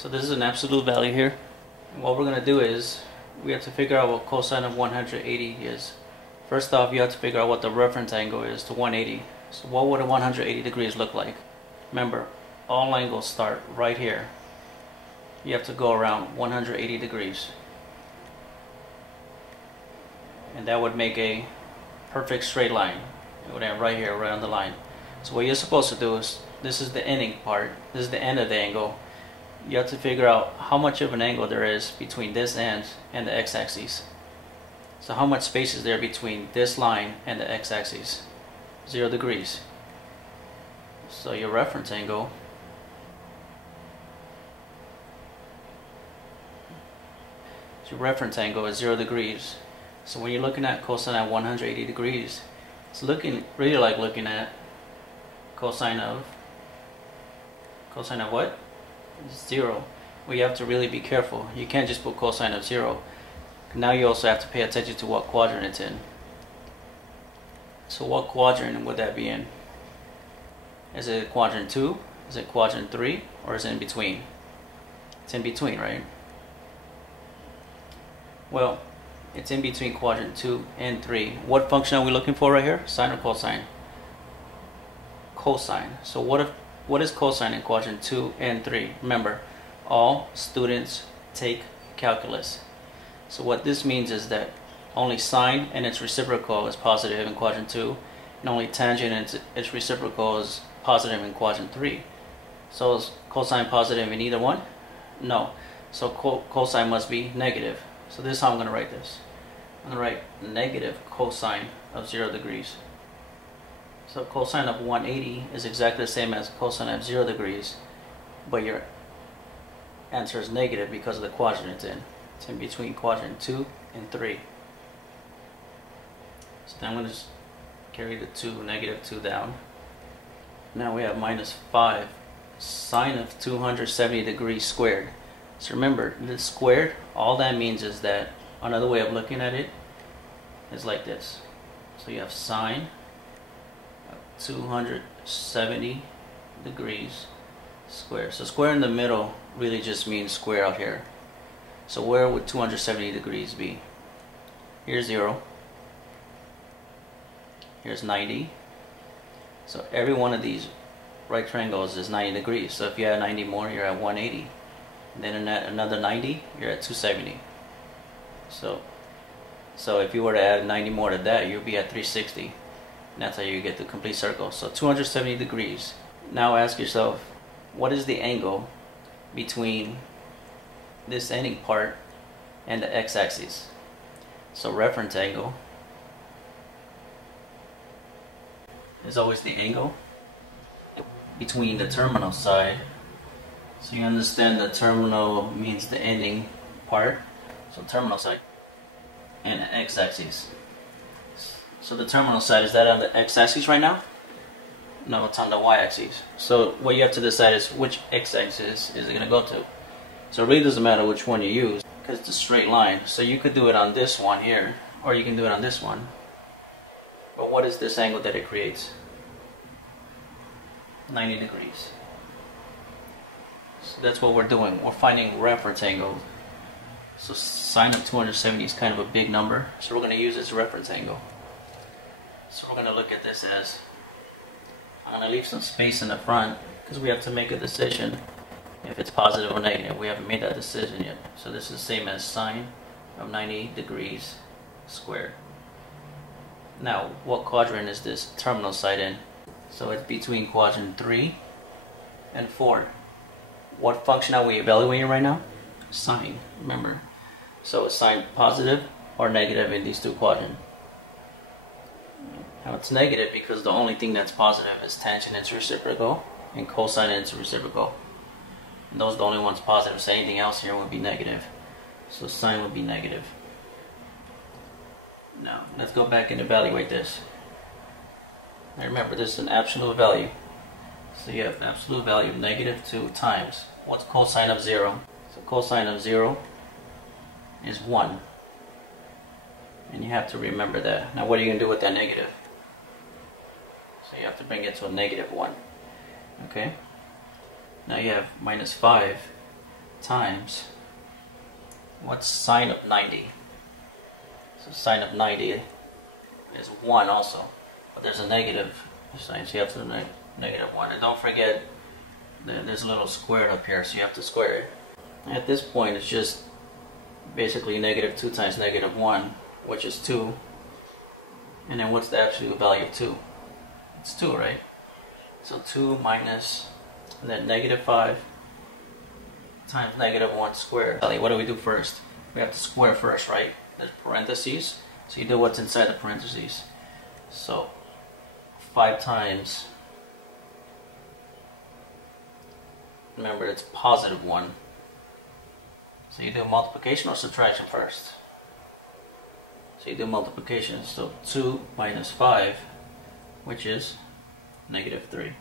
So this is an absolute value here. And what we're going to do is we have to figure out what cosine of 180 is. First off, you have to figure out what the reference angle is to 180. So what would a 180 degrees look like? Remember, all angles start right here. You have to go around 180 degrees. And that would make a perfect straight line. It would end right here, right on the line. So what you're supposed to do is, this is the ending part, this is the end of the angle. You have to figure out how much of an angle there is between this end and the x-axis. So how much space is there between this line and the x-axis? 0 degrees. So your reference angle is 0 degrees. So when you're looking at cosine at 180 degrees, it's really like looking at cosine of what? 0. Well, you have to really be careful. You can't just put cosine of 0. Now you also have to pay attention to what quadrant it's in. So what quadrant would that be in? Is it quadrant 2? Is it quadrant 3? Or is it in between? It's in between, right? Well, it's in between quadrant 2 and 3. What function are we looking for right here? Sine or cosine? Cosine. So what is cosine in quadrant 2 and 3? Remember, all students take calculus. So what this means is that only sine and its reciprocal is positive in quadrant 2, and only tangent and its reciprocal is positive in quadrant 3. So is cosine positive in either one? No. So cosine must be negative. So this is how I'm going to write this. I'm going to write negative cosine of 0 degrees. So cosine of 180 is exactly the same as cosine of 0 degrees, but your answer is negative because of the quadrant it's in. It's in between quadrant 2 and 3. So then I'm going to just carry the negative 2 down. Now we have minus 5 sine of 270 degrees squared. So remember, this squared, all that means is that another way of looking at it is like this. So you have sine of 270 degrees squared. So square in the middle really just means square out here. So where would 270 degrees be? Here's 0. Here's 90. So every one of these right triangles is 90 degrees. So if you add 90 more, you're at 180. And then another 90, you're at 270. So if you were to add 90 more to that, you'll be at 360. And that's how you get the complete circle. So 270 degrees. Now ask yourself, what is the angle between this ending part and the x-axis? So reference angle is always the angle between the terminal side. So you understand the terminal means the ending part. So terminal side and the x-axis. So the terminal side, is that on the x-axis right now? No, it's on the y-axis. So what you have to decide is which x-axis is it going to go to. So it really doesn't matter which one you use because it's a straight line. So you could do it on this one here, or you can do it on this one. But what is this angle that it creates? 90 degrees. So that's what we're doing. We're finding reference angle. So sine of 270 is kind of a big number. So we're going to use its reference angle. So we're going to look at this as, I'm going to leave some space in the front because we have to make a decision if it's positive or negative. We haven't made that decision yet. So this is the same as sine of 90 degrees squared. Now, what quadrant is this terminal side in? So it's between quadrant 3 and 4. What function are we evaluating right now? Sine, remember. So is sine positive or negative in these two quadrants? Now it's negative because the only thing that's positive is tangent and its reciprocal and cosine and its reciprocal. And those are the only ones positive, so anything else here would be negative. So sine would be negative. Now let's go back and evaluate this. Now remember, this is an absolute value. So you have absolute value of negative 2 times, what's cosine of 0? So cosine of 0 is 1. And you have to remember that. Now what are you going to do with that negative? So you have to bring it to a negative 1. Okay? Now you have minus 5 times, what's sine of 90? So sine of 90 is 1 also, but there's a negative sign, so you have to negative 1. And don't forget, there's a little squared up here, so you have to square it. At this point, it's just basically negative 2 times negative 1, which is 2. And then what's the absolute value of 2? It's 2, right? So 2 minus, and then negative 5 times negative 1 squared. What do we do first? We have to square first, right? There's parentheses, so you do what's inside the parentheses. So 5 times, remember it's positive 1. So you do multiplication or subtraction first? So you do multiplication, so 2 minus 5, which is negative 3.